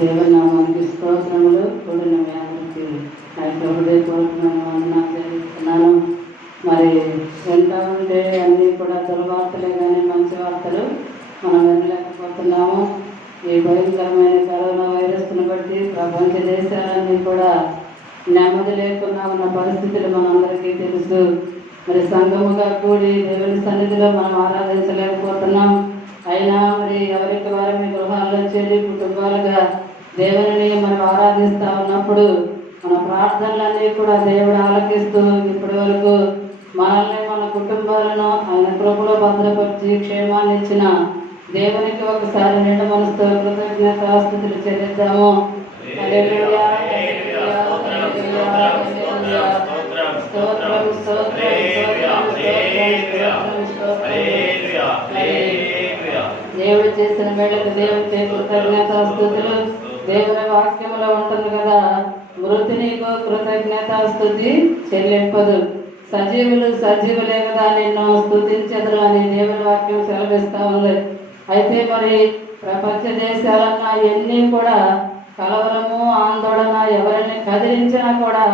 దేవనామానికి స్తోత్రములు. కూడిన మీ అందరికీ నా యొక్క హృదయపూర్వకమైన వందనాలు తెలియజేస్తున్నాను. మరి వింటా ఉంటే అన్నీ కూడా దుర్వార్తలే కానీ మంచి వార్తలు మనం వినలేకపోతున్నాము. ఈ భయంకరమైన కరోనా వైరస్ను బట్టి ప్రపంచ దేశాలన్నీ కూడా నెమ్మది లేకుండా ఉన్న పరిస్థితులు మనందరికీ తెలుసు. మరి సంఘముగా కూడి దేవుని సన్నిధిలో మనం ఆరాధించలేకపోతున్నాం. అయినా మరి ఎవరికి వారి మీ గృహాల్లో చేరి కుటుంబాలుగా దేవుని మనం ఆరాధిస్తూ ఉన్నప్పుడు మన ప్రార్థనలన్నీ కూడా దేవుడు ఆలకిస్తూ ఇప్పటి వరకు మనల్ని మన కుటుంబాలను ఆయన కృపలో భద్రపరిచి క్షేమాన్ని ఇచ్చిన దేవునికి ఒకసారి నిండు మనసుతో కృతజ్ఞతాస్తుతులు చెల్లిద్దాము. హల్లెలూయా, హల్లెలూయా, హల్లెలూయా, హల్లెలూయా. స్తోత్రం, స్తోత్రం, దేవుడు చేసిన మేళకు దేవుడికి కృతజ్ఞతాస్తుతులు. దేవుని వాక్యములో ఉంటుంది కదా, మృతి నీకు కృతజ్ఞతాస్తుతి చెల్లింపదు, సజీవులు సజీవులే కదా నిన్ను స్తుతించెదరు అని దేవుని వాక్యం సెలవిస్తూ ఉంది. అయితే మరి ప్రపంచ దేశాలన్నా ఎన్ని కూడా కలవరము ఆందోళన ఎవరిని కదిలించినా కూడా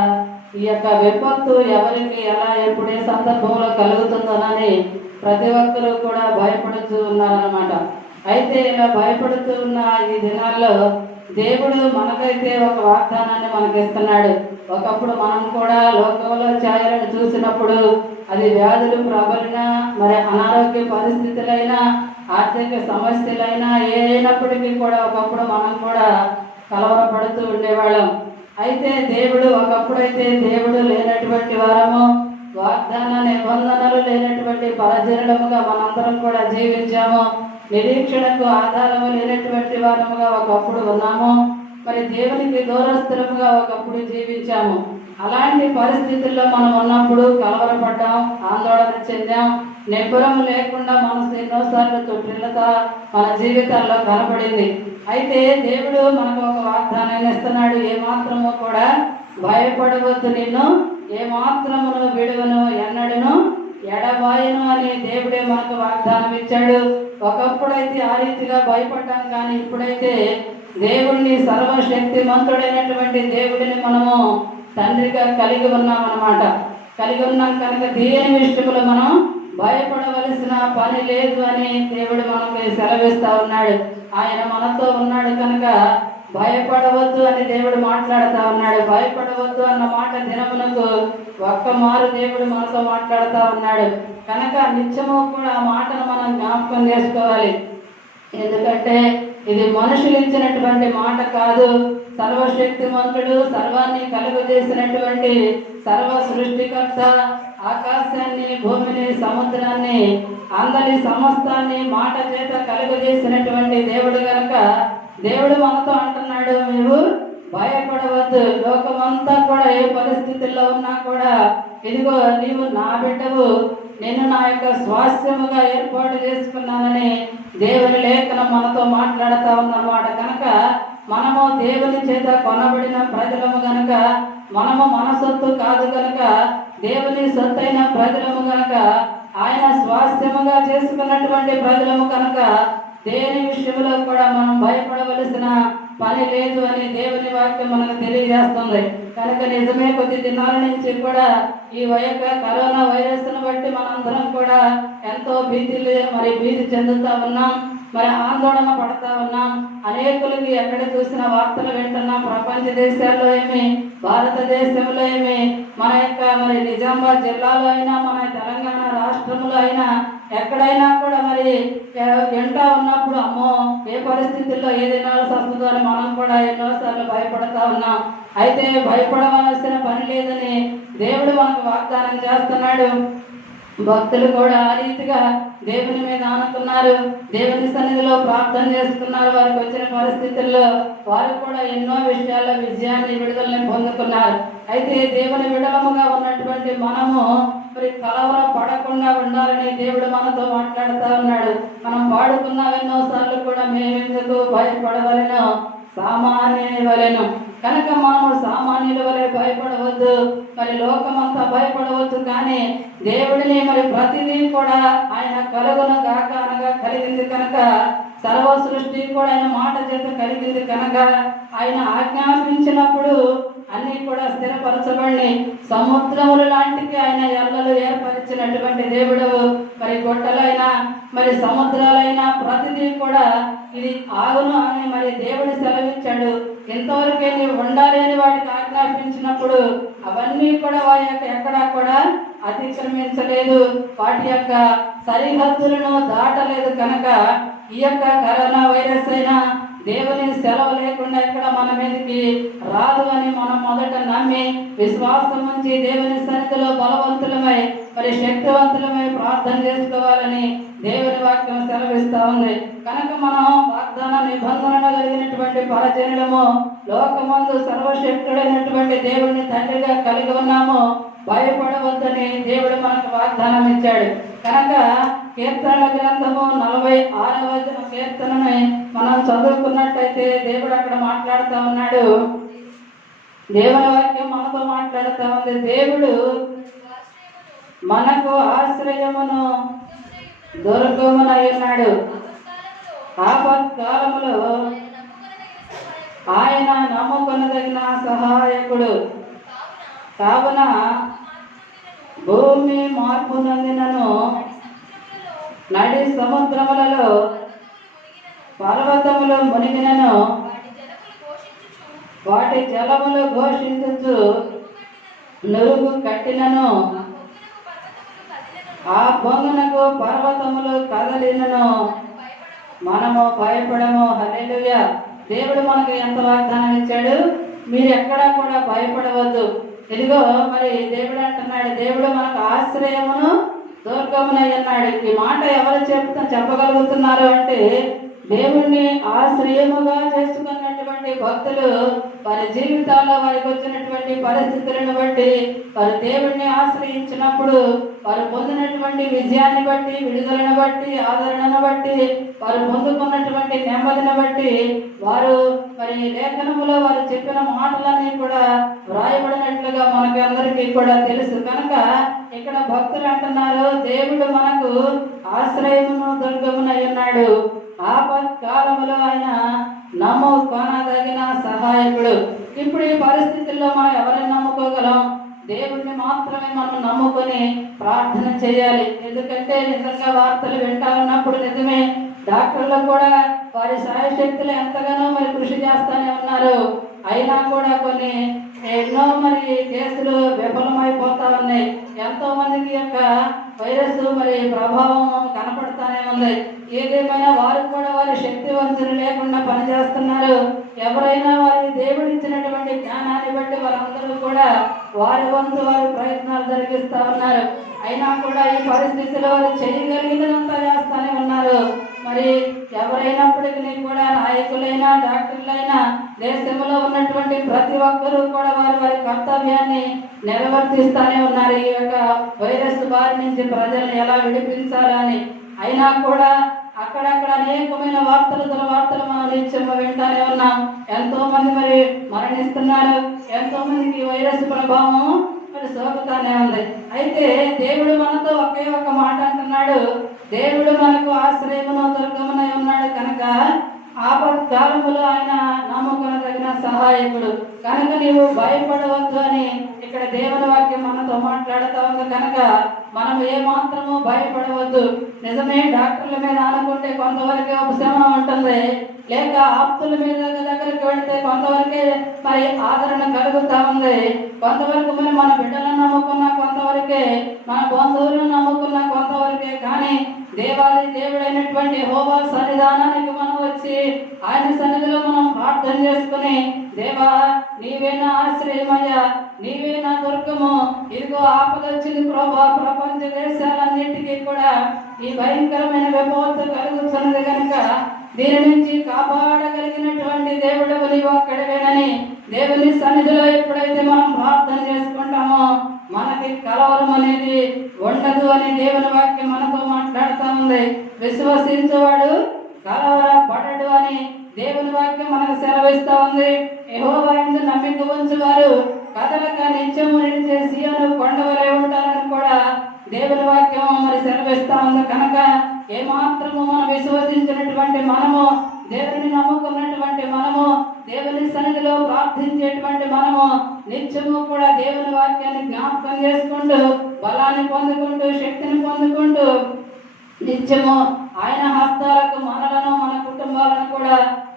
ఈ యొక్క విపత్తు ఎవరికి ఎలా ఎప్పుడు ఏ సందర్భంలో కలుగుతుందోనని ప్రతి ఒక్కరూ కూడా భయపడుతూ ఉన్నారన్నమాట. అయితే ఇలా భయపడుతూ ఉన్న ఈ దినాల్లో దేవుడు మనకైతే ఒక వాగ్దానాన్ని మనకి ఇస్తున్నాడు. ఒకప్పుడు మనం కూడా లోకంలో ఛాయలను చూసినప్పుడు అది వ్యాధులు ప్రబలిన మరి అనారోగ్య పరిస్థితులైనా ఆర్థిక సమస్యలైనా ఏనప్పటికీ కూడా ఒకప్పుడు మనం కూడా కలవరపడుతూ ఉండేవాళ్ళం. అయితే దేవుడు ఒకప్పుడైతే దేవుడు లేనటువంటి వారము, వాగ్దాన నిబంధనలు లేనటువంటి పరజనులముగా మనందరం కూడా జీవించాము. నిరీక్షణకు ఆధారము లేనటువంటి వారముగా ఒకప్పుడు ఉన్నాము. మరి దేవునికి దూరస్థులముగా ఒకప్పుడు జీవించాము. అలాంటి పరిస్థితుల్లో మనం ఉన్నప్పుడు కలవరపడ్డాం, ఆందోళన చెందాం, నిబ్బరం లేకుండా మనసు ఎన్నోసార్లు తొట్టిల్లతో మన జీవితాల్లో కనబడింది. అయితే దేవుడు మనకు ఒక వాగ్దానాన్ని ఇస్తున్నాడు. ఏమాత్రము కూడా భయపడవద్దు, నిన్ను ఏమాత్రమును విడువను, ఎన్నడను ఎడబాయను అని దేవుడే మనకు వాగ్దానం ఇచ్చాడు. ఒకప్పుడైతే ఆ రీతిగా భయపడ్డాం, కానీ ఇప్పుడైతే దేవుడిని సర్వశక్తిమంతుడైనటువంటి దేవుడిని మనము తండ్రిగా కలిగి ఉన్నామన్నమాట. కలిగి ఉన్నాం కనుక దేని విషయంలో మనం భయపడవలసిన పని లేదు అని దేవుడు మనకు సెలవిస్తూ ఉన్నాడు. ఆయన మనతో ఉన్నాడు కనుక భయపడవద్దు అని దేవుడు మాట్లాడుతూ ఉన్నాడు. భయపడవద్దు అన్న మాట దినమునకు ఒక్క మారు దేవుడు మనతో మాట్లాడుతూ ఉన్నాడు కనుక నిత్యము కూడా ఆ మాటను మనం జ్ఞాపకం చేసుకోవాలి. ఎందుకంటే ఇది మనుషులు ఇచ్చినటువంటి మాట కాదు. సర్వశక్తిమంతుడు, సర్వాన్ని కలుగజేసినటువంటి సర్వ సృష్టికర్త, ఆకాశాన్ని, భూమిని, సముద్రాన్ని, అందరి సమస్తాన్ని మాట చేత కలుగజేసినటువంటి దేవుడు గనక దేవుడు మనతో అంటున్నాడు, నీవు భయపడవద్దు. లోకమంతా కూడా ఏ పరిస్థితుల్లో ఉన్నా కూడా ఇదిగో నీవు నా బిడ్డవు, నేను నా యొక్క స్వాస్థ్యముగా ఏర్పాటు చేసుకున్నానని దేవుని లేఖనం మనతో మాట్లాడుతూ ఉందన్నమాట. కనుక మనము దేవుని చేత కొనబడిన ప్రజలము గనక, మనము మన సొత్తు కాదు గనక, దేవుని సొత్తైన ప్రజలము గనక, ఆయన స్వాస్థ్యముగా చేసుకున్నటువంటి ప్రజలము కనుక దేని విషయంలో కూడా మనం భయపడవలసిన పని లేదు అని దేవుని వాక్యం మనకు తెలియజేస్తుంది. కనుక నిజమే కొద్ది దినాల నుంచి కూడా ఈ కరోనా వైరస్ను బట్టి మనందరం కూడా ఎంతో భీతి చెందుతూ ఉన్నాం, మరి ఆందోళన పడుతూ ఉన్నాం. అనేకులకి ఎక్కడ చూసిన వార్తలు వింటున్నాం. ప్రపంచ దేశాల్లో ఏమి, భారతదేశంలో ఏమి, మన యొక్క మరి నిజామాబాద్ జిల్లాలో అయినా, మన తెలంగాణ రాష్ట్రంలో అయినా, ఎక్కడైనా కూడా మరి వింటా ఉన్నప్పుడు అమ్మో ఏ పరిస్థితుల్లో ఏదైనా వస్తుందో అని మనం కూడా ఎన్నోసార్లు భయపడతా ఉన్నాం. అయితే భయపడవలసిన పని లేదని దేవుడు మనకు వాగ్దానం చేస్తున్నాడు. భక్తులు కూడా ఆ రీతిగా దేవుని మీద ఆనుకున్నారు, దేవుని సన్నిధిలో ప్రార్థన చేసుకున్నారు. వారికి వచ్చిన పరిస్థితుల్లో వారు కూడా ఎన్నో విషయాల్లో విజయాన్ని, విడుదలని పొందుకున్నారు. అయితే దేవుని విడలముగా ఉన్నటువంటి మనము మరి కలవర పడకుండా ఉండాలని దేవుడు మనతో మాట్లాడుతూ ఉన్నాడు. మనం పాడుకున్నాం ఎన్నోసార్లు కూడా, మేమెందుకు భయపడవలెను, సామాన్యుని వలెను. కనుక మనము సామాన్యుల వలె భయపడవద్దు, మరి లోకమంతా భయపడవద్దు, కానీ దేవుడిని మరి ప్రతిదీ కూడా ఆయన కలుగును గాక అనగా కలిగింది కనుక సర్వ సృష్టి కూడా ఆయన మాట చేత కలిగింది కనుక ఆయన ఆజ్ఞాపించినప్పుడు అన్ని కూడా స్థిరపరచబడి సముద్రములు లాంటికి ఆయన ఎల్లలు ఏర్పరిచినటువంటి దేవుడు మరి గొట్టలైనా మరి సముద్రాలైనా ప్రతిదీ కూడా ఇది ఆగును అని మరి దేవుడు సెలవిచ్చాడు. ఎంతవరకే నీవు ఉండాలి అని వాటికి ఆజ్ఞాపించినప్పుడు అవన్నీ కూడా వారి యొక్క ఎక్కడా కూడా అతిక్రమించలేదు, వాటి యొక్క సరిహద్దులను దాటలేదు. కనుక ఈ యొక్క కరోనా వైరస్ అయినా దేవుని సెలవు లేకుండా ఇక్కడ మన మీదకి రాదు అని మనం మొదట నమ్మి విశ్వాసం ఉంచి దేవుని సన్నిధిలో బలవంతులమై మరి శక్తివంతులమై ప్రార్థన చేసుకోవాలని దేవుని వాక్యం సెలవిస్తా ఉంది. కనుక మనం వాగ్దాన నిబంధన కలిగినటువంటి పరజనులము, లోకమందు సర్వశక్తుడైనటువంటి దేవుడిని తండ్రిగా కలిగి ఉన్నాము, భయపడవద్దని దేవుడు మనకు వాగ్దానం ఇచ్చాడు. కనుక కీర్తనల గ్రంథము 46వ కీర్తనని మనం చదువుకున్నట్టయితే దేవుడు అక్కడ మాట్లాడుతూ ఉన్నాడు. దేవుని వాక్యం మనతో మాట్లాడుతూ ఉంది. దేవుడు మనకు ఆశ్రయమును దుర్గమునై ఉన్నాడు. ఆపత్కాలములో ఆయన నమ్ముకొనదగిన సహాయకుడు. కావున భూమి మార్పు నందినను, నడి సముద్రములలో పర్వతములు మునిగినను, వాటి జలములు ఘోషించుచు నురుగు కట్టినను, ఆ పొంగునకు పర్వతములు కదలినను మనము భయపడము. హల్లెలూయా. దేవుడు మనకు ఎంత వాగ్దానం ఇచ్చాడు, మీరు ఎక్కడా కూడా భయపడవద్దు. ఇదిగో మరి దేవుడు అంటున్నాడు, దేవుడు మనకు ఆశ్రయమును దుర్గమునై ఉన్నాడు. ఈ మాట ఎవరు చెప్పగలుగుతున్నారు అంటే దేవుణ్ణి ఆశ్రయముగా చేసుకున్నటువంటి భక్తులు వారి జీవితాల్లో వారికి వచ్చినటువంటి పరిస్థితులను బట్టి వారు దేవుణ్ణి ఆశ్రయించినప్పుడు వారు పొందినటువంటి విజయాన్ని బట్టి, విడుదలను బట్టి, ఆదరణను బట్టి, వారు పొందుకున్నటువంటి నెమ్మదిని బట్టి వారు మరి లేఖనములో వారు చెప్పిన మాటలన్నీ కూడా వ్రాయబడినట్లుగా మనకి అందరికీ కూడా తెలుసు. కనుక ఇక్కడ భక్తులు అంటున్నారు, దేవుడు మనకు ఆశ్రయమును దుర్గమునై ఉన్నాడు, ఆపత్కాలములో ఆయన నమ్ముకొనదగిన సహాయకుడు. ఇప్పుడు ఈ పరిస్థితుల్లో మనం ఎవరిని నమ్ముకోగలం? దేవుడిని మాత్రమే మనం నమ్ముకొని ప్రార్థన చేయాలి. ఎందుకంటే నిజంగా వార్తలు వింటా ఉన్నప్పుడు నిజమే, డాక్టర్లు కూడా వారి సాయశక్తులు ఎంతగానో మరి కృషి చేస్తూనే ఉన్నారు. అయినా కూడా కొన్ని ఎన్నో మరి కేసులు విఫలమైపోతా ఉన్నాయి. ఎంతో మందికి యొక్క వైరస్ మరి ప్రభావం కనపడతానే ఉంది. ఏదేమైనా వారు కూడా వారి శక్తివంతులు లేకుండా పనిచేస్తున్నారు. ఎవరైనా వారి దేవుడు ఇచ్చినటువంటి జ్ఞానాన్ని బట్టి వారందరూ కూడా వారి వంతు వారి ప్రయత్నాలు జరిగిస్తూ ఉన్నారు. అయినా కూడా ఈ పరిస్థితిలో వారు చేయగలిగినంతా చేస్తూనే ఉన్నారు. మరి ఎవరైనప్పటికీ కూడా నాయకులైనా డాక్టర్లైనా దేశంలో ఉన్నటువంటి ప్రతి ఒక్కరూ కూడా వారి వారి కర్తవ్యాన్ని నిర్వర్తిస్తూనే ఉన్నారు. ఈ యొక్క వైరస్ బారి నుంచి ప్రజలను ఎలా విడిపించాలని. అయినా కూడా అక్కడక్కడ అనేకమైన వార్తలు మనం నిత్యము వింటానే ఉన్నాం. ఎంతో మంది మరి మరణిస్తున్నారు, ఎంతో మందికి వైరస్ ప్రభావం మరి సోకుతానే ఉంది. అయితే దేవుడు మనతో ఒకే ఒక మాట అంటున్నాడు, దేవుడు మనకు ఆశ్రయమును దుర్గమునై ఉన్నాడు కనుక ఆపత్కాలములో ఆయన నమ్ముకొనదగిన సహాయకుడు. కనుక నీవు భయపడవద్దు అని ఇక్కడ దేవుని వాక్యం మనతో మాట్లాడుతూ ఉంది. కనుక మనం ఏ మాత్రము భయపడవద్దు. నిజమే, డాక్టర్ల మీద అనుకుంటే కొంతవరకే ఉపశమనం ఉంటుంది, లేక ఆప్తుల మీద దగ్గరికి వెళితే కొంతవరకే మరి ఆదరణ కలుగుతూ ఉంది. కొంతవరకు మరి మన బిడ్డలను నమ్ముకున్నా కొంతవరకే, మన బంధువులను నమ్ముకున్నా కొంతవరకే. కానీ దేవాది దేవుడైనటువంటి యెహోవా సన్నిధానానికి మనం వచ్చి ఆయన సన్నిధిలో మనం ప్రార్థన చేసుకుని, దేవా నీవే నా ఆశ్రయమయ్యా, నీవే నా దుర్గము, ఇదిగో ఆపదొచ్చింది ప్రభా, ప్రపంచ దేశాలన్నిటికీ కూడా ఈ భయంకరమైన విపత్తు కలుగుతున్నది కనుక దీని నుంచి కాపాడగలిగినటువంటి దేవుడు నీవు ఒక్కడివేనని దేవుని సన్నిధిలో ఎప్పుడైతే మనం ప్రార్థన చేసుకుంటామో మనకి కలవరం అనేది ఉండదు అని దేవుని వాక్యం మనతో మాట్లాడుతూ ఉంది. విశ్వసించేవాడు కలవరపడడు అని దేవుని వాక్యం మనకు సెలవిస్తూ ఉంది. యెహోవా యందు నమ్మిక ఉంచువారు కదలక నిత్యము నిలిచే సీయోను కొండ వలె ఉంటారని కూడా దేవుని వాక్యం మరి సెలవిస్తూ ఉంది. కనుక ఏమాత్రము మనం విశ్వసించినటువంటి మనము, దేవుని నమ్ముకున్నటువంటి మనము, దేవుని సన్నిధిలో ప్రార్థించేటువంటి మనము నిత్యము కూడా దేవుని వాక్యాన్ని జ్ఞాపకం చేసుకుంటూ బలాన్ని పొందుకుంటూ శక్తిని పొందుకుంటూ నిత్యము ఆయన హస్తాలకు మనలను మన కుటుంబాలను కూడా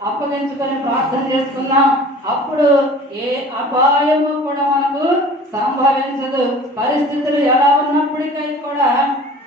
అప్పగించుకొని ప్రార్థన చేసుకున్నాం. అప్పుడు ఏ అపాయము కూడా మనకు సంభవించదు. పరిస్థితులు ఎలా ఉన్నప్పటికీ కూడా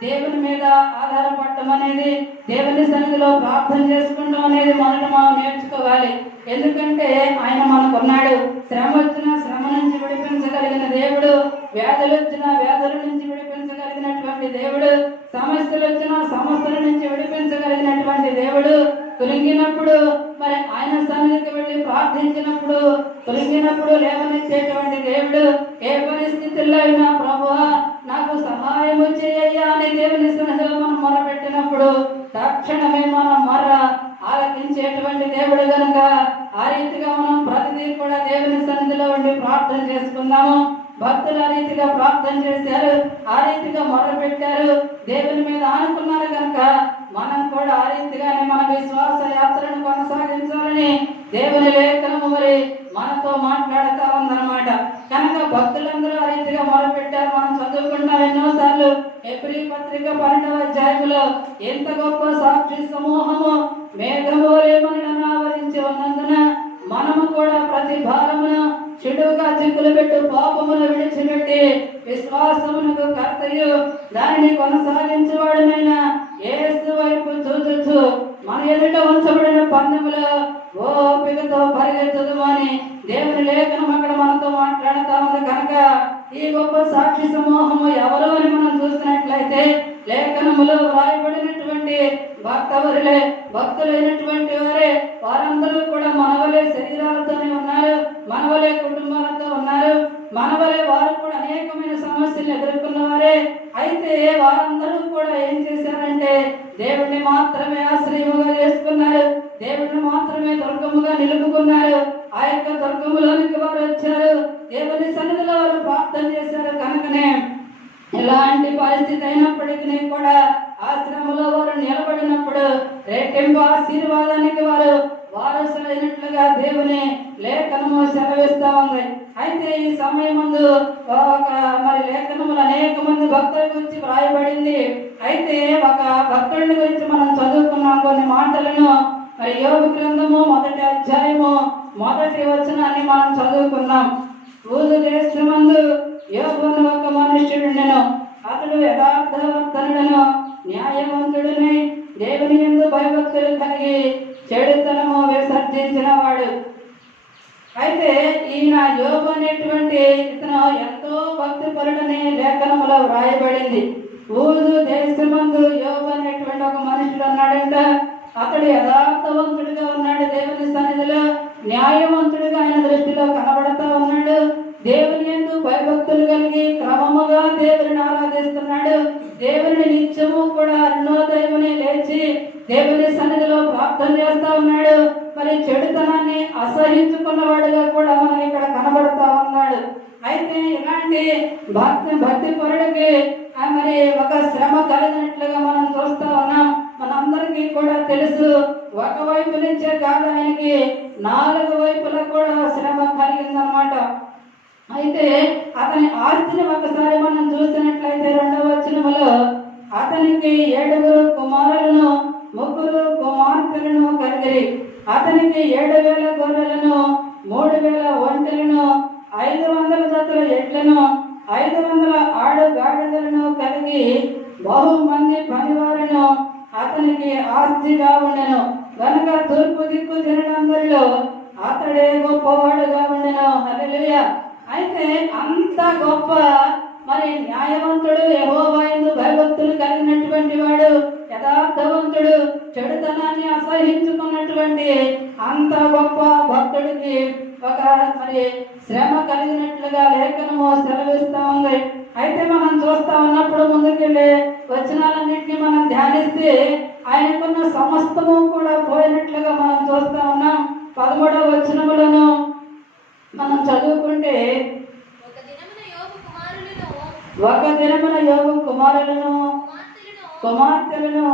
దేవుని మీద ఆధారపడటం అనేది, దేవుని సన్నిధిలో ప్రార్థన చేసుకుంటాం అనేది మనం నేర్చుకోవాలి. ఎందుకంటే ఆయన మనకున్నాడు. శ్రమ వచ్చినా శ్రమ నుంచి విడిపించగలిగిన దేవుడు, వ్యాధులు వచ్చినా వ్యాధుల నుంచి విడిపించగలిగినటువంటి దేవుడు, సమస్యలు వచ్చినా సమస్యల నుంచి విడిపించగలిగినటువంటి దేవుడు. కృంగినప్పుడు మరి ఆయన సన్నిధికి వెళ్ళి ప్రార్థించినప్పుడు, కృంగినప్పుడు లేవనెత్తేటువంటి దేవుడు. ఏ పరిస్థితుల్లో అయినా ప్రభువా నాకు సహాయం చేయ్యా అని దేవుని సన్నిధిలో మనం మొరపెట్టినప్పుడు తక్షణమే మనం ఆలకించేటువంటి దేవుడు కనుక ఆ రీతిగా మనం ప్రతిదీ కూడా దేవుని సన్నిధిలో ఉండి ప్రార్థన చేసుకుందాము. భక్తులు ఆ రీతిగా ప్రార్థన చేశారు, ఆ రీతిగా మొదలుపెట్టారు, దేవుని మీద ఆనుకున్నారు కనుక మనం కూడా ఆ రీతిగానే మన విశ్వాస యాత్రను కొనసాగించాలని దేవుని లేఖనము మరి మనతో మాట్లాడుతూ ఉందన్నమాట. కనుక భక్తులందరూ ఆ రీతిగా మొదలుపెట్టారు. మనం చదువుకుంటాం ఎన్నోసార్లు ఎబ్రీ పత్రిక 12వ అధ్యాయంలో ఎంత గొప్ప సాక్షి సమూహము మేఘములే మనలను ఆవరించి ఉన్నందున మనము కూడా ప్రతి భారమును చెడుగా చిక్కులు పెట్టు పాపమును విడిచిపెట్టి విశ్వాసమునకు కర్తయు దానిని కొనసాగించేవాడునైన యేసు వైపు చూచుచు మన ఎదుట ఉంచబడిన పందెములో ఓపికతో పరిగెత్తుదు అని దేవుని లేఖనం అక్కడ మనతో మాట్లాడుతూ ఉంది. కనుక ఈ గొప్ప సాక్షి సమూహము ఎవరు అని మనం చూసినట్లయితే లేఖనములో వ్రాయబడినటువంటి భక్తులైనటువంటి వారే. వారందరూ కూడా మనవలే శరీరాలతోనే ఉన్నారు, మనవలే కుటుంబాలతో ఉన్నారు, మనవలే వారు కూడా అనేకమైన సమస్యలు ఎదుర్కొన్నవారే. అయితే వారందరూ కూడా ఏం చేశారంటే దేవుడిని మాత్రమే ఆశ్రయముగా చేసుకున్నారు, దేవుడిని మాత్రమే దుర్గముగా నిలుపుకున్నారు. ఆ యొక్క దుర్గములోనికి వారు వచ్చారు, దేవుని సన్నిధిలో వారు ప్రార్థన చేశారు. కనుకనే ఎలాంటి పరిస్థితి అయినప్పటికీ కూడా ఆశ్రమంలో వారు నిలబడినప్పుడు రేటింపు ఆశీర్వాదానికి వారు వారసులైనట్లుగా దేవుని లేఖనము సెలవిస్తా ఉంది. అయితే ఈ సమయమందు మరి లేఖనములు అనేక మంది భక్తుల గురించి వ్రాయబడింది. అయితే ఒక భక్తుడి గురించి మనం చదువుకున్నాం కొన్ని మాటలను. మరి యోబు గ్రంథము 1వ అధ్యాయము 1వ వచనాన్ని మనం చదువుకున్నాం. ఊదు దేశమందు యోబును ఒక మనుష్యుడుండెను. అతడు యథార్థవర్తనుడను న్యాయవంతుడుని దేవుని యందు భయభక్తులు కలిగి చెడుతనము విసర్జించిన వాడు. అయితే ఈయన యోబు అనేటువంటి ఇతను ఎంతో భక్తి పరుడని లేఖనములో వ్రాయబడింది. ఊదు దేశమందు యోబు అనేటువంటి ఒక మనుషుడు ఉన్నాడంట. అతడు యథార్థవంతుడిగా ఉన్నాడు, దేవుని సన్నిధిలో న్యాయవంతుడిగా ఆయన దృష్టిలో కనబడతా ఉన్నాడు. దేవుని యందు భయభక్తులు కలిగి క్రమముగా దేవుని ఆరాధిస్తున్నాడు. దేవుని నిత్యము కూడా అరుణోదయమునే లేచి దేవుని సన్నిధిలో ప్రార్థన చేస్తా ఉన్నాడు. మరి చెడుతనాన్ని అసహించుకున్నవాడుగా కూడా మనం ఇక్కడ కనబడతా ఉన్నాడు. అయితే ఇలాంటి భక్తి పరుడికి మరి ఒక శ్రమ కలిగినట్లుగా మనం చూస్తా ఉన్నాం. మనందరికీ కూడా తెలుసు, ఒకవైపు నుంచే కాదు ఆయనకి 4 వైపులా కూడా శ్రమ కలిగిందనమాట. అయితే అతని ఆస్తిని ఒకసారి మనం చూసినట్లయితే 2వ వచనములో అతనికి 7 కుమారులను 3 కుమార్తెలను కలిగిరి. అతనికి 7,000 గొర్రెలను 3,000 ఒంటెలను 500 జతల ఎడ్లను 500 ఆడు గాడిదలను కలిగి బహుమంది పనివారును అతనికి ఆస్తిగా ఉండెను. కనుక తూర్పు దిక్కు జనులందరిలో అతడే గొప్పవాడుగా ఉండెను. హల్లెలూయా. అయితే అంత గొప్ప మరి న్యాయవంతుడు, యెహోవా యందు భయభక్తులు కలిగినటువంటి వాడు, యథార్థవంతుడు, చెడుతనాన్ని అసహించుకున్నటువంటి అంత గొప్ప భక్తుడికి ఒక మరి శ్రమ కలిగినట్లుగా లేఖనము సెలవిస్తూ ఉంది. అయితే మనం చూస్తా ఉన్నప్పుడు ముందుకెళ్ళి వచనాలన్నింటినీ మనం ధ్యానిస్తే ఆయనకున్న సమస్తము కూడా పోయినట్లుగా మనం చూస్తా ఉన్నాం. 13వ వచనములను మనం చదువుకుంటే ఒక దినమున యోబు కుమారులను కుమార్తెలను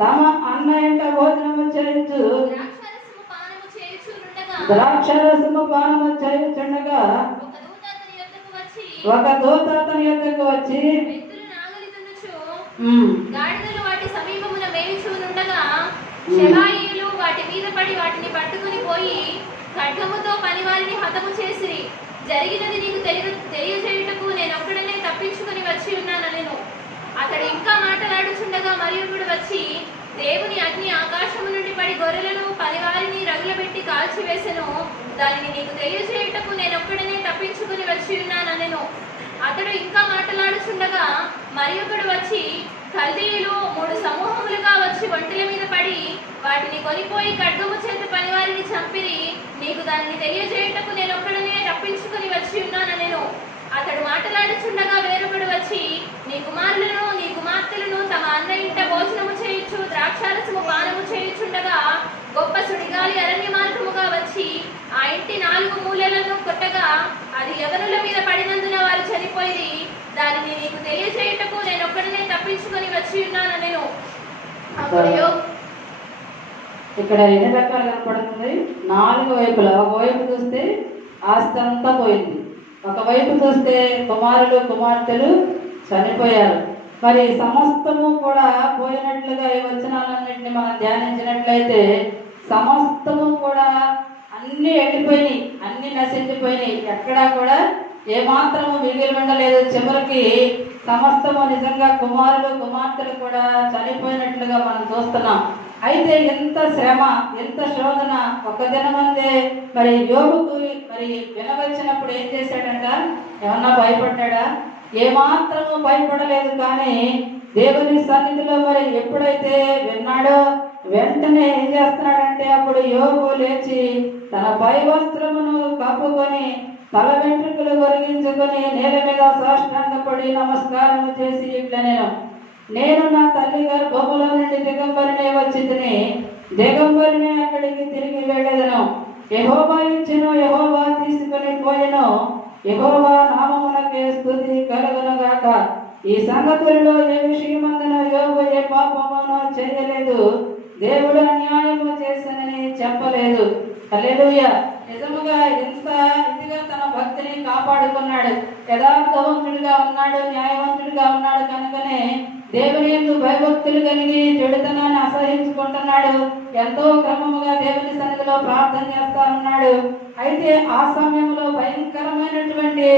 తమ అన్న ఇంట భోజనము చేయించు ద్రాక్షరసము పానము చేయుచుండగా ఒక దూత అతని యొద్దకు వచ్చి గాడిదలు వాటి సమీపమున మేయుచుండగా షెబాయీయులు వాటి మీద పడి వాటిని పట్టుకుని పోయి ఖడ్గముతో పనివారిని హతము చేసి, జరిగినది నీకు తెలియజేయుటకు నేనొక్కడనే తప్పించుకుని వచ్చి ఉన్నానెను. అతడు ఇంకా మాట్లాడుచుండగా మరియొకడు వచ్చి, దేవుని అగ్ని ఆకాశము నుండి పడి గొర్రెలను పనివారిని రగులబెట్టి కాల్చివేసెను. దానిని నీకు తెలియజేయుటకు నేనొక్కడనే తప్పించుకుని వచ్చి ఉన్నానెను. అతడు ఇంకా మాట్లాడుచుండగా మరియొకడు వచ్చి, కల్దీయులు 3 సమూహములుగా వచ్చి ఒంటెల మీద పడి వాటిని కొనిపోయి ఖడ్గము చేత పనివారిని చంపిరి. నీకు దానిని తెలియజేయుటకు నేనొక్కడనే తప్పించుకుని వచ్చి ఉన్నానెను. అతడు మాట్లాడుచుండగా వేరొకడు వచ్చి, నీ కుమారులను నీ కుమార్తెలను తమ అన్న ఇంట భోజనము చేయుచు ద్రాక్షారసము పానము చేయుచుండగా గొప్ప సుడిగాలి అరణ్య మార్గముగా వచ్చి ఆ ఇంటి 4 మూలలను కొట్టగా అది యవనుల మీద పడినందున వారు చనిపోయి, దానిని నీకు తెలియజేయుటకు నేనొక్కడనే తప్పించుకొని వచ్చి ఉన్నానెను. ఇక్కడ ఎన్ని రకాలు కనపడుతుంది? 4 వైపులా. ఒకవైపు చూస్తే ఆస్తి అంతా పోయింది, ఒకవైపు చూస్తే కుమారులు కుమార్తెలు చనిపోయారు. మరి సమస్తము కూడా పోయినట్లుగా ఈ వచనాలన్నింటినీ మనం ధ్యానించినట్లయితే సమస్తము కూడా అన్నీ వెళ్ళిపోయినాయి, అన్నీ నశించిపోయినాయి. ఎక్కడా కూడా ఏమాత్రము మిగిలి ఉండలేదు. చివరికి సమస్తము నిజంగా కుమారులు కుమార్తెలు కూడా చనిపోయినట్లుగా మనం చూస్తున్నాం. అయితే ఎంత శ్రమ, ఎంత శోధన! ఒక దినమందే మరి యోబుకు మరి వినవచ్చినప్పుడు ఏం చేశాడంట? ఏమన్నా భయపడ్డా? ఏమాత్రము భయపడలేదు. కానీ దేవుని సన్నిధిలో మరి ఎప్పుడైతే విన్నాడో వెంటనే ఏం చేస్తున్నాడంటే, అప్పుడు యోబు లేచి తన పై వస్త్రమును కప్పుకొని తల వెంట్రుకలు ఒరిగించుకొని నేల మీద సాష్టాంగపడి నమస్కారము చేసి ఇట్లా నేను నా తల్లి గర్భములో నుండి దిగంబరినే వచ్చిందని, దిగంబరినే అక్కడికి తిరిగి వెళ్ళేదను. యెహోవా ఇచ్చెను, యెహోవా తీసుకొని పోయెను, యెహోవా నామమునకే స్తుతి కలుగునుగాక. ఈ సంగతులలో ఏ విషయమందును యోబు ఏ పాపమును చేయలేదు, దేవుడు అన్యాయము చేశానని చెప్పలేదు. హల్లెలూయా! నిజముగా ఎంత ఇదిగా తన భక్తిని కాపాడుకున్నాడు. యథార్థవంతుడిగా ఉన్నాడు, న్యాయవంతుడిగా ఉన్నాడు. కనుకనే దేవుని యందు భయభక్తులు కలిగి చెడుతనాన్ని అసహించుకుంటున్నాడు. ఎంతో క్రమముగా దేవుని సన్నిధిలో ప్రార్థన చేస్తా ఉన్నాడు. అయితే ఆ సమయంలో భయంకరమైనటువంటి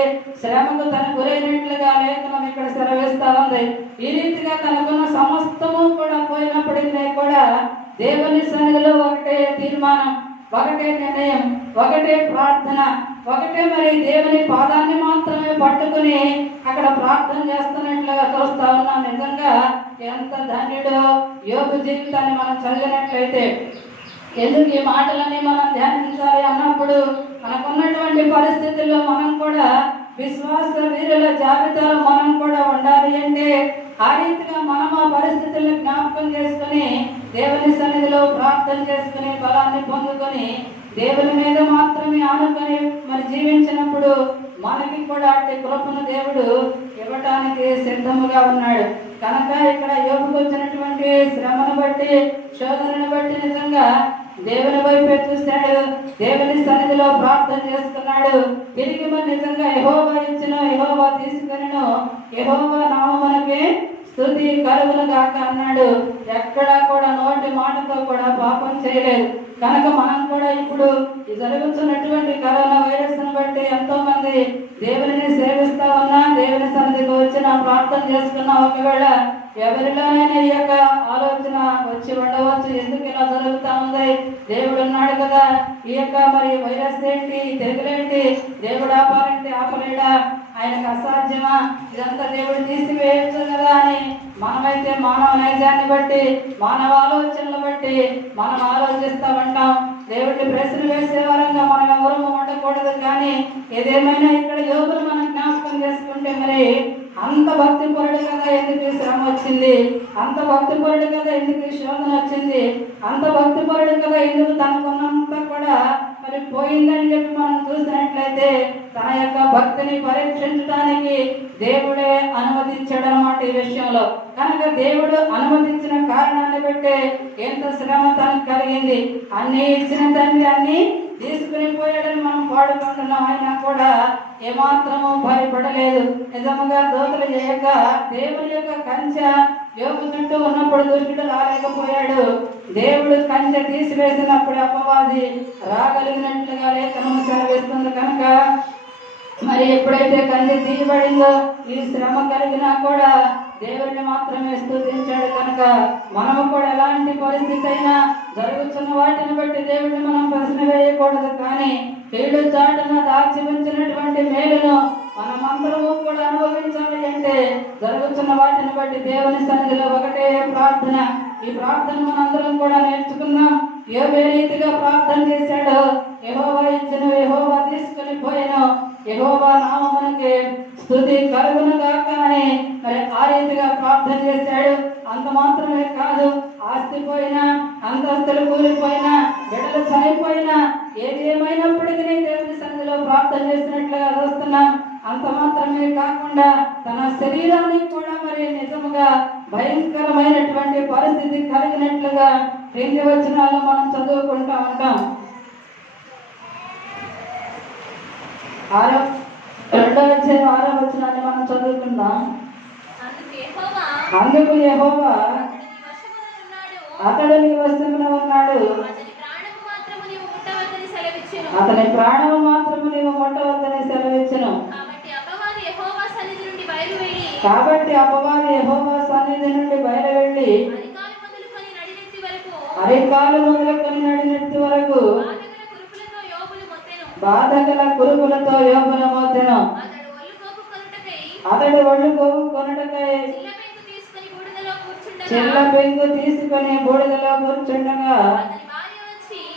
శ్రమకు తన గురైనట్లుగా లేఖనం ఇక్కడ సెలవిస్తా ఉంది. ఈ రీతిగా తనకున్న సమస్తము కూడా పోయినప్పటికీ కూడా దేవుని సన్నిధిలో ఒకటే తీర్మానం, ఒకటే నిర్ణయం, ఒకటే ప్రార్థన, ఒకటే మరి దేవుని పాదాన్ని మాత్రమే పట్టుకుని అక్కడ ప్రార్థన చేస్తున్నట్లుగా చూస్తా ఉన్నాం. నిజంగా ఎంత ధన్యుడో యోబు జీవితాన్ని మనం చదివినట్లయితే. ఎందుకు ఈ మాటలన్నీ మనం ధ్యానించాలి అన్నప్పుడు మనకున్నటువంటి పరిస్థితుల్లో మనం కూడా విశ్వాస వీరుల జాబితాలో మనం కూడా ఉండాలి. అంటే ఆ రీతిగా మనం ఆ పరిస్థితులను జ్ఞాపకం చేసుకుని దేవుని సన్నిధిలో ప్రార్థన చేసుకుని బలాన్ని పొందుకొని దేవుని మీద మాత్రమే ఆనుకొని మరి జీవించినప్పుడు మనకి కూడా అట్టి కృపను దేవుడు ఇవ్వటానికి సిద్ధముగా ఉన్నాడు. కనుక ఇక్కడ యోబుకు వచ్చినటువంటి శ్రమను బట్టి, శోధనను బట్టి నిజంగా దేవుని వైపే చూశాడు, దేవుని సన్నిధిలో ప్రార్థన చేసుకున్నాడు. తిరిగి మరి నిజంగా యెహోవా ఇచ్చెను, యెహోవా తీసుకొనెను, యెహోవా నామమునకే స్తుతి కలుగునుగాక అన్నాడు. ఎక్కడా కూడా నోటి మాటతో కూడా పాపం చేయలేదు. కనుక మనం కూడా ఇప్పుడు జరుగుతున్నటువంటి కరోనా వైరస్ను బట్టి ఎంతో మంది దేవుని సేవిస్తా ఉన్నా, దేవుని సన్నిధికి వచ్చిన ప్రార్థన చేసుకున్నా, ఒకవేళ ఎవరిలోనైనా ఈ యొక్క ఆలోచన వచ్చి ఉండవచ్చు, ఎందుకు ఇలా జరుగుతూ ఉంది, దేవుడు ఉన్నాడు కదా, ఈ యొక్క మరి వైరస్ ఏంటి, తెగులేంటి, దేవుడు ఆపాలంటే ఆపలేడా, ఆయనకు అసాధ్యమా, ఇదంతా దేవుడు తీసివేయచ్చు కదా అని మనమైతే మానవ నైజాన్ని బట్టి, మానవ ఆలోచనలు బట్టి మనం ఆలోచిస్తూ ఉంటాం. దేవుడిని ప్రశ్న వేసే వారంగా మనం ఎవరు ఉండకూడదు. కానీ ఏదేమైనా ఇక్కడ యోగులు మనం జ్ఞాపకం చేసుకుంటే మరి అంత భక్తిపరుడు కదా ఎందుకు శ్రమ వచ్చింది, అంత భక్తిపరుడు కదా ఎందుకు శోధన వచ్చింది, అంత భక్తిపరుడు కదా ఎందుకు తనకున్నంత కూడా మరి పోయిందని చెప్పి మనం చూసినట్లయితే తన యొక్క భక్తిని పరీక్షించడానికి దేవుడే అనుమతించాడు అన్నమాట ఈ విషయంలో. కనుక దేవుడు అనుమతించిన కారణాన్ని బట్టి ఎంత శ్రమ తనకు కలిగింది. అన్ని ఇచ్చిన తండ్రి అన్ని తీసుకుని పోయాడని మనం పాడుకుంటున్నాం. అయినా కూడా ఏమాత్రము భయపడలేదు. నిజముగా దోతలు చేయక దేవుని యొక్క కంచె యోగు చుట్టూ ఉన్నప్పుడు దుష్టుడు రాలేకపోయాడు. దేవుడు కంచె తీసివేసినప్పుడు అపవాది రాగలిగినట్లుగా లేఖనం సెలవిస్తుంది. కనుక మరి ఎప్పుడైతే కంచె తీయబడిందో ఈ శ్రమ కలిగినా కూడా దేవుడిని మాత్రమే స్తుతించాడు. కనుక మనము కూడా ఎలాంటి పరిస్థితి అయినా జరుగుతున్న వాటిని బట్టి దేవుడిని మనం ప్రశ్న వేయకూడదు. కానీ కీడు చాటున దాచి ఉంచినటువంటి మేలును మనమందరము కూడా అనుభవించాలి అంటే జరుగుతున్న వాటిని బట్టి దేవుని సన్నిధిలో ఒకటే ప్రార్థన. ఈ ప్రార్థన మనందరం కూడా నేర్చుకున్నాం. ఏ రీతిగా ప్రార్థన చేశాడో, యెహోవా ఇచ్చెను, యెహోవా తీసుకుని పోయెను, యెహోవా నామమునకే స్తుతి కలుగును గాక అని మరి ఆ రీతిగా ప్రార్థన చేశాడు. అంత మాత్రమే కాదు, ఆస్తి పోయినా, అంతస్తులు కూలిపోయినా, బిడ్డలు చనిపోయినా, ఏది ఏమైనప్పటికీ దేవుని సన్నిధిలో ప్రార్థన చేసినట్లుగా చూస్తున్నాం. అంత మాత్రమే కాకుండా తన శరీరానికి కూడా మరి నిజముగా భయంకరమైనటువంటి పరిస్థితి కలిగినట్లుగా 2 వచనాల్లో మనం చదువుకుంటా ఉంటాం. 2వ అధ్యాయం 6వ వచనాన్ని మనం చదువుకుందాం. అందుకు యెహోవా అతడు నీ వశమున ఉన్నాడు, అతని ప్రాణము మాత్రము నీవు ముట్టవద్దని సెలవిచ్చెను. కాబట్టి అపవాది యెహోవా సన్నిధి నుండి బయలువెళ్ళి అరికాలు మొదలుకొని నడినెత్తి వరకు బాధగల కురుపులతో యోబును మోసెను. అతడు ఒళ్ళు గోగు కొనుటకై చిల్ల పెంగు తీసుకొని బూడిదలో కూర్చుండగా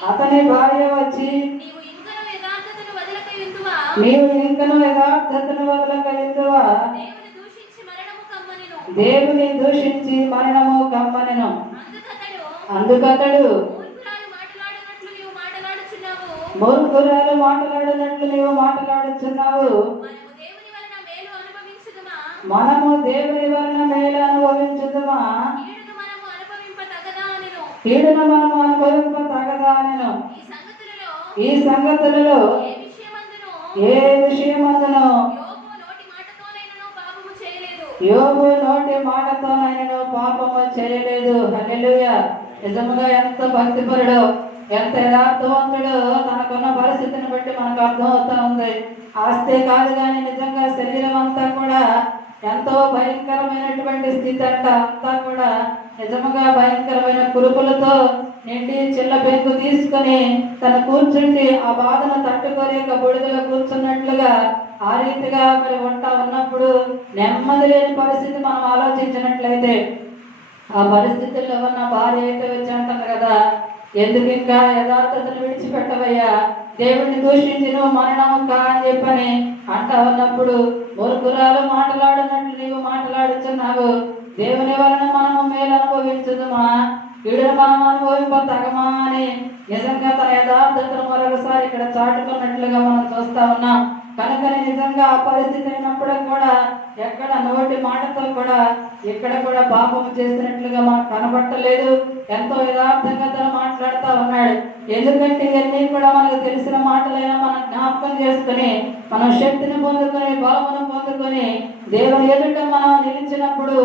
అతని భార్య వచ్చి, నీవు ఇంకను యథార్థతను వదలక ఎందువా దేవుని దూషించి మరణము కమ్మనెను. అందుకతడు మూర్ఖురాలు మాట్లాడినట్లు నీవు మాట్లాడుచున్నావు, మనము దేవుని వలన మేలు అనుభవించుదుమా, కీడును మనము అనుభవింప తగదా అనెను. ఈ సంగతులలో ఏ విషయమందును యోబు నోటి మాటతోనైనను పాపము చేయలేదు. హల్లెలూయా. నిజముగా ఎంత భక్తిపరుడో, ఎంత యథార్థవంతుడో తనకున్న పరిస్థితిని బట్టి మనకు అర్థమవుతా ఉంది. ఆస్తే కాదు కానీ నిజంగా శరీరం అంతా కూడా ఎంతో భయంకరమైనటువంటి స్థితి అంతా కూడా నిజముగా భయంకరమైన కురుపులతో నిండి చిల్ల బెంకు తీసుకొని తను కూర్చుండి ఆ బాధను తట్టుకోలేక బుడిదలో కూర్చున్నట్లుగా ఆ రీతిగా మరి ఉన్నప్పుడు నెమ్మది లేని పరిస్థితి మనం ఆలోచించినట్లయితే ఆ పరిస్థితుల్లో ఉన్న భార్య అయితే వచ్చి అంటారు కదా, ఎందుకు ఇంకా యథార్థతను విడిచిపెట్టవయ్యా, దేవుడిని దూషించి నువ్వు మరణము కా అని చెప్పని అంటా ఉన్నప్పుడు మూర్ఖురాలు మాట్లాడినట్లు నీవు మాట్లాడుచున్నావు, దేవుని వలన మనము మేలు అనుభవించుదుమా, వీడును మనం అనుభవింప తగమా అని నిజంగా తన యథార్థతను మరొకసారి ఇక్కడ చాటుకున్నట్లుగా మనం చూస్తా ఉన్నాం. కనుక నిజంగా ఆ పరిస్థితి అయినప్పుడు కూడా ఎక్కడ నోటి మాటతో కూడా ఇక్కడ కూడా పాపం చేసినట్లుగా మనకు కనబట్టలేదు. ఎంతో యథార్థంగా తను మాట్లాడుతూ ఉన్నాడు. ఎందుకంటే ఇవన్నీ కూడా మనకు తెలిసిన మాటలైనా మనం జ్ఞాపకం చేసుకుని మనం శక్తిని పొందుకొని బలమును పొందుకొని దేవుని ఎదుట మనం నిలిచినప్పుడు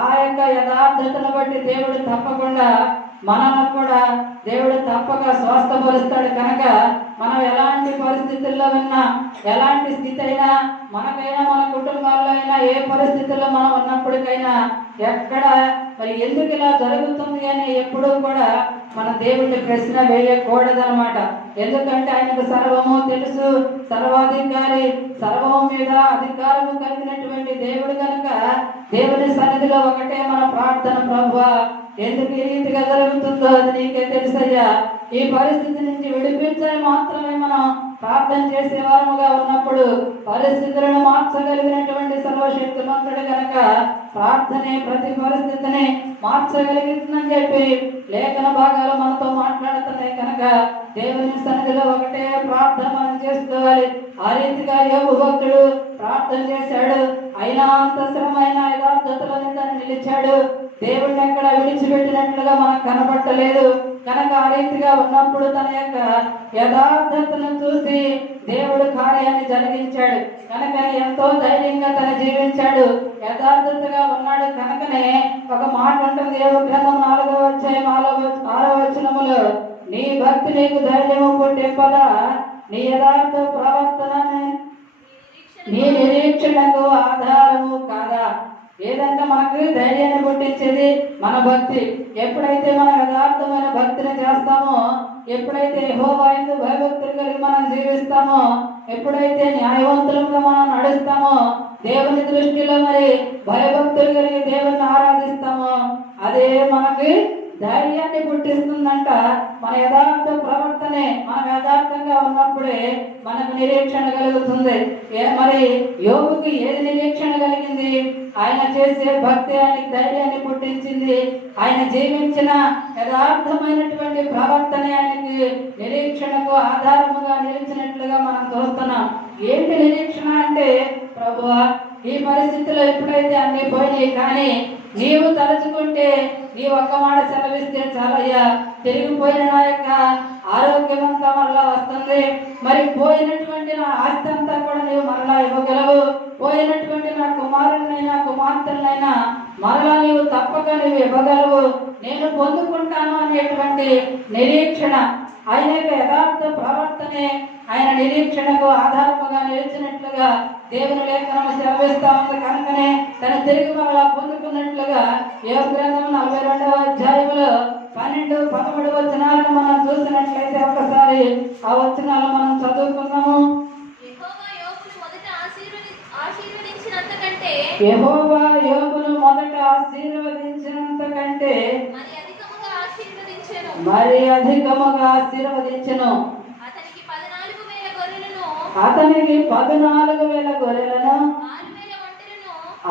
ఆ యొక్క యథార్థతను బట్టి దేవుడు తప్పకుండా మనను కూడా దేవుడు తప్పక స్వస్థపరుస్తాడు. కనుక మనం ఎలాంటి పరిస్థితుల్లో ఉన్నా, ఎలాంటి స్థితి అయినా, మనకైనా మన కుటుంబాల్లో అయినా ఏ పరిస్థితుల్లో మనం ఉన్నప్పటికైనా ఎక్కడ మరి ఎందుకు ఇలా జరుగుతుంది అని ఎప్పుడూ కూడా మన దేవుడిని ప్రశ్న వేయకూడదనమాట. ఎందుకంటే ఆయనకు సర్వము తెలుసు, సర్వాధికారి, సర్వం మీద అధికారము కలిగినటువంటి దేవుడు కనుక దేవుని సన్నిధిలో ఒకటే మన ప్రార్థన, ప్రభువా ఎందుకు ఈ రీతిగా జరుగుతుందో అది నీకే తెలుసయ్యా, ఈ పరిస్థితి నుంచి విడిపించని మాత్రమే మనం ప్రార్థన చేసే వారముగా ఉన్నప్పుడు పరిస్థితులను మార్చగలిగినటువంటి సర్వశక్తిమంతుడు కనుక ప్రార్థనే ప్రతి పరిస్థితిని మార్చగలుగుతుందని చెప్పి లేఖన భాగాలు మనతో మాట్లాడుతున్నాయి కనుక దేవుని సన్నిధిలో ఒకటే ప్రార్థన మనం చేసుకోవాలి. ఆ రీతిగా యోబు భక్తుడు ప్రార్థన చేశాడు. అయినా అంత శ్రమైన యథార్థతలోనే తను నిలిచాడు. దేవుడిని ఎక్కడ విడిచిపెట్టినట్లుగా మనకు కనబట్టలేదు కనుక ఆ రీతిగా ఉన్నప్పుడు తన యొక్క యథార్థతను చూసి దేవుడు కార్యాన్ని జరిగించాడు. కనుక ఎంతో ధైర్యంగా తను జీవించాడు, యథార్థతగా ఉన్నాడు. కనుకనే ఒక మాట ఉంటుంది యోబు గ్రంథం 4వ అధ్యాయం 6వ వచనములో, నీ భక్తి నీకు ధైర్యము పుట్టింపదా, నీ యథార్థ ప్రవర్తన నీ నిరీక్షణకు ఆధారము కాదా. ఏదంటే మనకు ధైర్యాన్ని పుట్టించేది మన భక్తి. ఎప్పుడైతే మనం యథార్థమైన భక్తిని చేస్తామో, ఎప్పుడైతే యెహోవా యందు భయభక్తులు కలిగి మనం జీవిస్తామో, ఎప్పుడైతే న్యాయవంతులుగా మనం నడుస్తామో, దేవుని దృష్టిలో మరి భయభక్తులు కలిగి దేవుని ఆరాధిస్తామో, అదే మనకి ధైర్యాన్ని పుట్టిస్తుందంట. మన యథార్థ ప్రవర్తనే, మనం యథార్థంగా ఉన్నప్పుడే మనకు నిరీక్షణ కలుగుతుంది. మరి యోబుకి ఏది నిరీక్షణ కలిగింది? ఆయన చేసే భక్తి ఆయనకి ధైర్యాన్ని పుట్టించింది. ఆయన జీవించిన యథార్థమైనటువంటి ప్రవర్తనే ఆయనకి నిరీక్షణకు ఆధారముగా నిలిచినట్లుగా మనం చూస్తున్నాం. ఏంటి నిరీక్షణ అంటే, ప్రభువా ఈ పరిస్థితిలో ఎప్పుడైతే అన్ని పోయినాయి, కానీ నీవు తలుచుకుంటే నీ ఒక్క మాట సెలవిస్తే చాలయ్యా, తిరిగిపోయిన నా యొక్క ఆరోగ్యమంతా మరలా వస్తుంది. మరి పోయినటువంటి నా ఆస్తి అంతా కూడా నీవు మరలా ఇవ్వగలవు. పోయినటువంటి నా కుమారులైనా కుమార్తెలైనా మరలా నీవు తప్పక నీవు ఇవ్వగలవు, నేను పొందుకుంటాను అనేటువంటి నిరీక్షణ, ఆయన యొక్క యథార్థ ప్రవర్తనే ఆయన నిరీక్షణకు ఆధారముగా నిలిచినట్లుగా దేవుని లేఖనము సెలవిస్తా ఉంది. కనుకనే తన తిరిగి మరలా పొందుకున్నట్లుగా యోబు గ్రంథం 42వ అధ్యాయంలో 12, 13 వచనాలను మనం చూసినట్లయితే ఒకసారి ఆ వచనాలు మనం చదువుకున్నాము. యెహోవా యోబును మొదట ఆశీర్వదించినంత కంటే మరి అధికముగా ఆశీర్వదించెను. అతనికి 14,000 గొర్రెలను,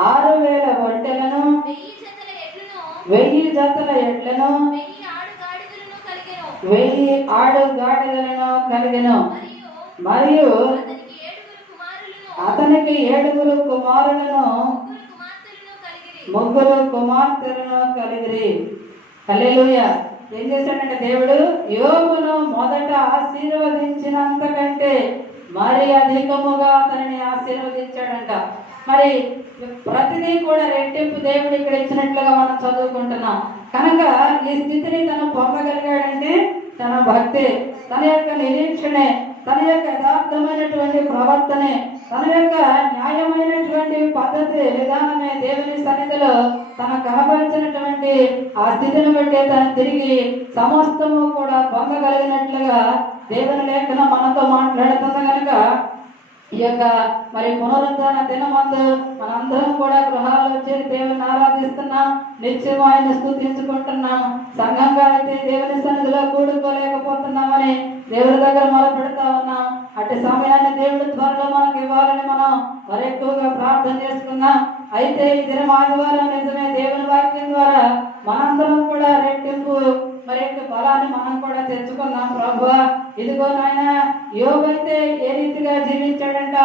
6,000 ఒంటెలను, 1000 జతల ఎడ్లను, 1000 ఆడుగాడిదలను కలిగెను. మరియు అతనికి 7 కుమారులను, 3 కుమార్తెలను కలిగిరి. హల్లెలూయా. ఏం చేశాడంటే దేవుడు యోబును మొదట ఆశీర్వదించినంత కంటే మరి అధికముగా అతనిని ఆశీర్వదించాడంట. మరి ప్రతిదీ కూడా రెట్టింపు దేవుడు ఇక్కడ ఇచ్చినట్లుగా మనం చదువుకుంటున్నాం. కనుక ఈ స్థితిని తను పొందగలిగాడంటే తన భక్తి, తన యొక్క నిరీక్షణే, తన యొక్క యథార్థమైనటువంటి ప్రవర్తనే, తన యొక్క న్యాయమైనటువంటి పద్ధతి విధానమే దేవుని సన్నిధిలో తన కనపరిచినటువంటి ఆ స్థితిని బట్టి తను తిరిగి సమస్తము కూడా పొందగలిగినట్లుగా దేవుని లేఖన మనతో మాట్లాడుతుంది. కనుక ఈ యొక్క మరి పునరుద్ధరణ దినమందు మనందరం కూడా గృహాల్లో చేరి దేవుని ఆరాధిస్తున్నాం, నిత్యం ఆయన స్తుతించుకుంటున్నాం. సంఘంగా అయితే దేవుని సన్నిధిలో కూడుకోలేకపోతున్నామని దేవుడి దగ్గర మొదలు పెడతా ఉన్నాం. అట్టి సమయాన్ని దేవుడి త్వరలో మనకు ఇవ్వాలని మనం మరి ఎక్కువగా ప్రార్థన చేసుకున్నాం. అయితే ఈ దినం ఆదివారం నిజమే దేవుని వాక్యం ద్వారా మనందరం కూడా రెట్టింపు మరి యొక్క బలాన్ని మనం కూడా తెచ్చుకున్నాం. ప్రభువా ఇదిగో నాయన, యోబు అయితే ఏ రీతిగా జీవించాడంట?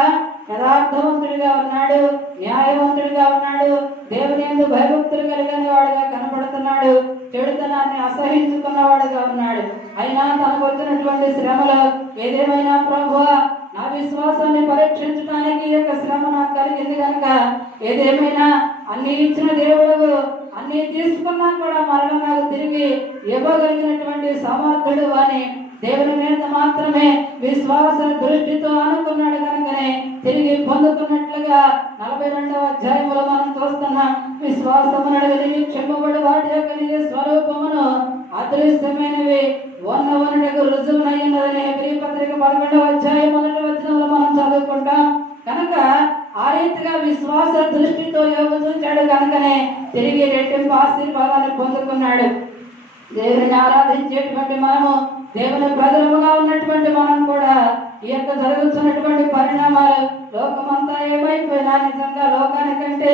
యథార్థవంతుడిగా ఉన్నాడు, న్యాయవంతుడిగా ఉన్నాడు, దేవుని యందు భయభక్తులు కలిగిన వాడుగా కనపడుతున్నాడు, చెడుతనాన్ని అసహించుకున్నవాడుగా ఉన్నాడు. అయినా తనకు వచ్చినటువంటి శ్రమలో ఏదేమైనా ప్రభువా నా విశ్వాసాన్ని పరీక్షించడానికి ఈ యొక్క శ్రమ నాకు కలిగింది కనుక ఏదేమైనా అన్ని ఇచ్చిన దేవుడు అన్ని తీసుకున్నా కూడా మరణ నాకు తిరిగి ఇవ్వగలిగినటువంటి సమర్థుడు అని దేవుని మీద మాత్రమే విశ్వాస దృష్టితో అనుకున్నాడు. కనుకనే తిరిగి పొందుకున్నట్లుగా 42వ అధ్యాయంలో మనం చూస్తున్నాం. విశ్వాసమునడు నిరీక్షింపబడి వాటి యొక్క నిజ స్వరూపమును అదృశ్యమైనవి ఉన్నవనుటకు రుజువునయ్యున్నదని హెబ్రీ పత్రిక 11వ అధ్యాయం 1వ వచనంలో మనం చదువుకుంటాం. కనుక ఆ రీతిగా విశ్వాస దృష్టితో యోబు చూచాడు. కనుకనే తిరిగి రెట్టింపు ఆశీర్వాదాన్ని పొందుకున్నాడు. దేవుని ఆరాధించేటువంటి మనము, దేవుని ప్రజలుగా ఉన్నటువంటి మనం కూడా ఈ యొక్క జరుగుతున్నటువంటి పరిణామాలు లోకమంతా ఏమైపోయినా నిజంగా లోకానికంటే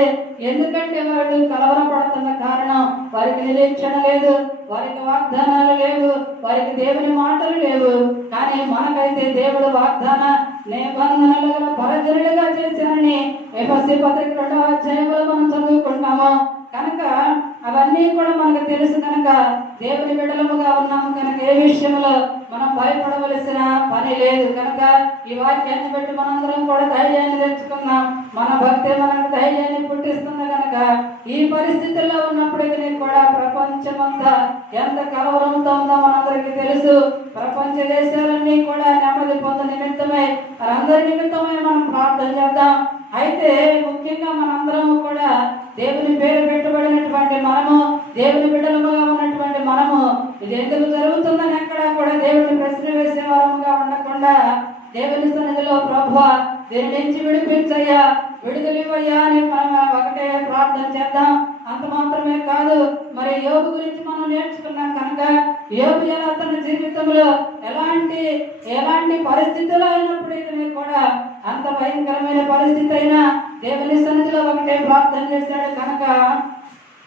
ఎందుకంటే వాళ్ళు కలవరపడుతున్న కారణం వారికి నిరీక్షణ లేదు, వారికి వాగ్దానాలు లేవు, వారికి దేవుని మాటలు లేవు. కానీ మనకైతే దేవుడు వాగ్దాన నిబంధనలు గల పరజనులుగా చేశానని ఎఫెసీ పత్రిక 2వ అధ్యాయంలో మనం చదువుకుంటాము. కనుక అవన్నీ కూడా మనకు తెలుసు. కనుక దేవుని బిడ్డలముగా ఉన్నాము కనుక ఏ విషయంలో మనం భయపడవలసిన పని లేదు. కనుక ఈ వాక్యాన్ని బట్టి మనందరం కూడా ధైర్యాన్ని తెచ్చుకుందాం. మన భక్తి మనకు ధైర్యాన్ని పుట్టిస్తుంది. కనుక ఈ పరిస్థితుల్లో ఉన్నప్పటికీ కూడా ప్రపంచమంతా ఎంత కలవరంతో ఉందో మనందరికీ తెలుసు. ప్రపంచ దేశాలన్నీ కూడా నెమ్మది పొంద నిమిత్తమై వారందరి నిమిత్తమై మనం ప్రార్థన చేద్దాం. అయితే ముఖ్యంగా మనందరము కూడా దేవుని పేరు పెట్టబడినటువంటి మనము, దేవుని బిడ్డలముగా ఉన్నటువంటి మనము ఇది ఎందుకు జరుగుతుందని ఎక్కడా కూడా దేవుని ప్రశ్న వేసే వారముగా ఉండకుండా దేవుని సన్నిధిలో ప్రభువా దీని నుంచి విడిపించయ్యా, విడుదలివ్వయ్యా అని మనం ఒకటే ప్రార్థన చేద్దాం. అంత మాత్రమే కాదు, మరి యోబు గురించి మనం నేర్చుకున్నాం. కనుక యోబు ఎలా తన జీవితంలో ఎలాంటి పరిస్థితులు అయినప్పటికీ కూడా అంత భయంకరమైన పరిస్థితి అయినా దేవుని సన్నిధిలో ఒకటే ప్రార్థన చేశాడు. కనుక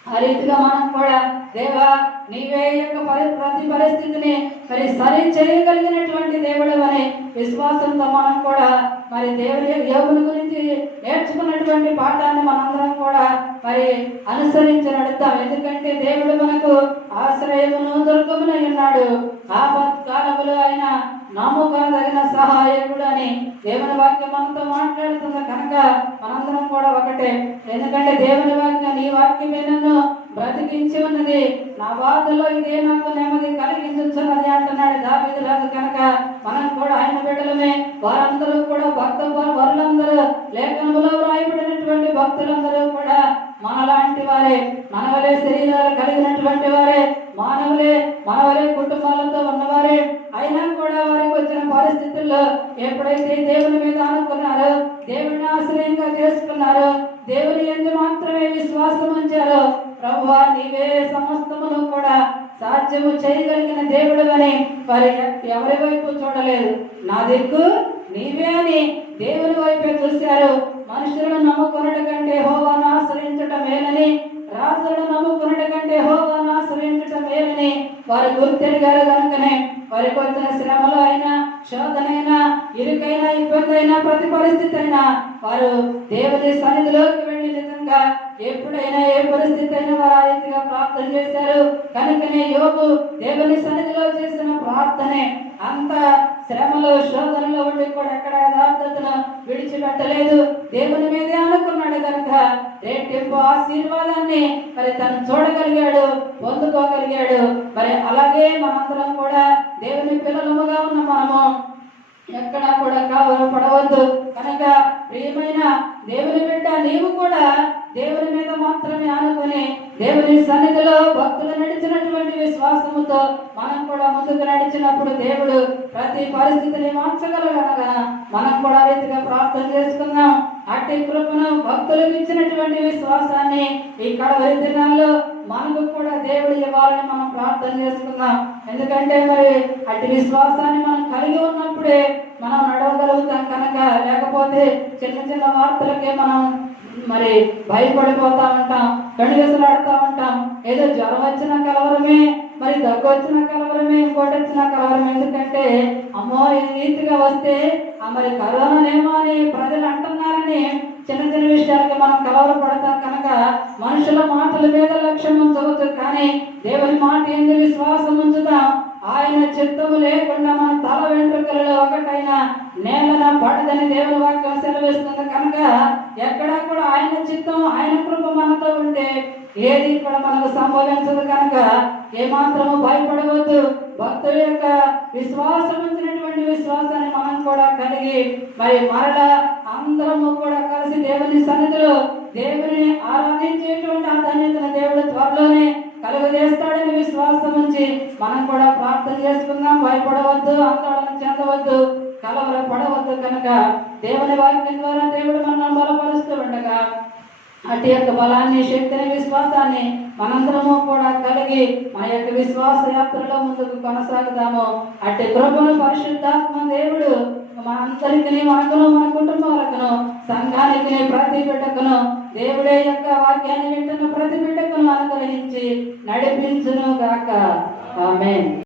ఆ రీతిగా మనం కూడా దేవా నీవే యొక్క ప్రతి పరిస్థితిని మరి సరి చేయగలిగినటువంటి దేవుడు అని విశ్వాసంతో మనం కూడా మరి దేవుని యోగుని గురించి నేర్చుకున్నటువంటి పాఠాన్ని మనందరం కూడా మరి అనుసరించి నడుద్దాం. ఎందుకంటే దేవుడు మనకు ఆశ్రయమును దుర్గమునై ఉన్నాడు, ఆపత్కాలములో ఆయన నమ్మకదగిన సహాయకుడు అని దేవుని వాక్యం మనతో మాట్లాడుతుంది. కనుక మనందరం కూడా ఒకటే. ఎందుకంటే దేవుని వాక్యం నీ వాక్యమే నన్ను బ్రతికించి ఉన్నది, నా బాధలో ఇదే నాకు నెమ్మది కలిగించున్నది అంటున్నాడు దావీదు రాజు. కనుక మనం కూడా ఆయన బిడ్డలమే. వారందరూ కూడా వరులందరూ లేఖనములో వ్రాయబడినటువంటి భక్తులందరూ కూడా మనలాంటి వారే, మనవలే శరీరాలు కలిగినటువంటి వారే, మనవలే కుటుంబాలతో ఉన్నవారే. అయినా కూడా వారికి వచ్చిన పరిస్థితుల్లో ఎప్పుడైతే దేవుని మీద అనుకున్నారో, దేవుని ఆశ్రయంగా చేసుకున్నారో, దేవుని యందు మాత్రమే విశ్వాసం ఉంచారో, ప్రభువా నీవే సమస్తమును కూడా సాధ్యము చేయగలిగిన దేవుడు అని వారి ఎవరి వైపు చూడలేదు. నా దిక్కు నీవే అని దేవుని వైపే చూశారు. మనుషులను నమ్ముకున్నట కంటే యెహోవాను ఆశ్రయించటం మేలని, రాజులను నమ్ముకున్నట కంటే యెహోవాను ఆశ్రయించటం మేలని వారు గుర్తెరిగారు. కనుకనే వారికి వచ్చిన శ్రమలో అయినా, శోధనైనా, ఇరుకైనా, ఇబ్బంది అయినా, ప్రతి పరిస్థితి అయినా వారు దేవుని సన్నిధిలోకి వెళ్ళి నిజంగా ఎప్పుడైనా ఏ పరిస్థితి అయినా వారు ఆ రీతిగా ప్రార్థన చేశారు. కనుకనే యోబు దేవుని సన్నిధిలో చేసిన ప్రార్థనే అంత శ్రమలో శోధనలో ఉండి కూడా ఎక్కడ యథార్థతను విడిచిపెట్టలేదు, దేవుని మీదే అనుకున్నాడు. కనుక రెట్టింపు ఆశీర్వాదాన్ని మరి తను చూడగలిగాడు, పొందుకోగలిగాడు. మరి అలాగే మనందరం కూడా దేవుని పిల్లలముగా ఉన్న మనము ఎక్కడా కూడా కలవరపడవద్దు. కనుక ప్రియమైన దేవుని బిడ్డ, నీవు కూడా దేవుని మీద మాత్రమే ఆనుకొని దేవుని సన్నిధిలో భక్తులు నడిచినటువంటి విశ్వాసముతో మనం కూడా ముందుకు నడిచినప్పుడు దేవుడు ప్రతి పరిస్థితిని మార్చగలగనగా మనం కూడా రీతిగా ప్రార్థన చేసుకుందాం. అట్టి కృపను భక్తులకు ఇచ్చినటువంటి విశ్వాసాన్ని ఈ కడవరి దినాల్లో మనకు కూడా దేవుడు ఇవ్వాలని మనం ప్రార్థన చేసుకుందాం. ఎందుకంటే మరి అట్టి విశ్వాసాన్ని మనం కలిగి ఉన్నప్పుడే మనం నడవగలుగుతాం. కనుక లేకపోతే చిన్న చిన్న వార్తలకే మనం మరి భయపడిపోతా ఉంటాం, కణిగసలాడుతూ ఉంటాం. ఏదో జ్వరం వచ్చిన కలవరమే, మరి దగ్గు వచ్చిన కలవరమే, ఇంకోటి వచ్చిన కలవరం. ఎందుకంటే అమ్మో ఈ రీతిగా వస్తే మరి కరోనానేమో అని ప్రజలు అంటున్నారని చిన్న చిన్న విషయాలకి మనం కలవరపడతాం. కనుక మనుషుల మాటల మీద లక్ష్యం ఉంచవచ్చు, కానీ దేవుని మాట ఏంది విశ్వాసం ఉంచుతాం. ఆయన చిత్తము లేకుండా మన తల వెంట్రుకలలో ఒకటైనా నేలన పడదని దేవుని వాక్యం సెలవిస్తుంది. కనుక ఎక్కడా కూడా ఆయన చిత్తం, ఆయన కృప మనతో ఉంటే ఏది కూడా మనకు సంభవించదు. కనుక ఏమాత్రము భయపడవద్దు. భక్తుల యొక్క విశ్వాసం ఉంచినటువంటి విశ్వాసాన్ని మనం కూడా కలిగి మరి మరలా అందరము కూడా కలిసి దేవుని సన్నిధిలో దేవుని ఆరాధించేటువంటి ఆ ధన్యతను దేవుడు త్వరలోనే కలుగజేస్తాడని విశ్వాసం ఉంచి మనం కూడా ప్రార్థన చేసుకుందాం. భయపడవద్దు, ఆందోళన చెందవద్దు, కలవరపడవద్దు. కనుక దేవుని వాక్యం ద్వారా దేవుడు మనల్ని బలపరుస్తూ ఉండగా అటు యొక్క బలాన్ని, శక్తిని, విశ్వాసాన్ని మనందరము కూడా కలిగి మన యొక్క విశ్వాస యాత్రలో ముందుకు కొనసాగుతాము. అట్టి కృపను పరిశుద్ధాత్మ దేవుడు మా అందరికి మనకును మన కుటుంబాలకును సంఘానికి ప్రతి బిడ్డకును దేవుడే యొక్క వాక్యాన్ని వింటున్న ప్రతి బిడ్డకును అనుగ్రహించి నడిపించును గాక. ఆమేన్.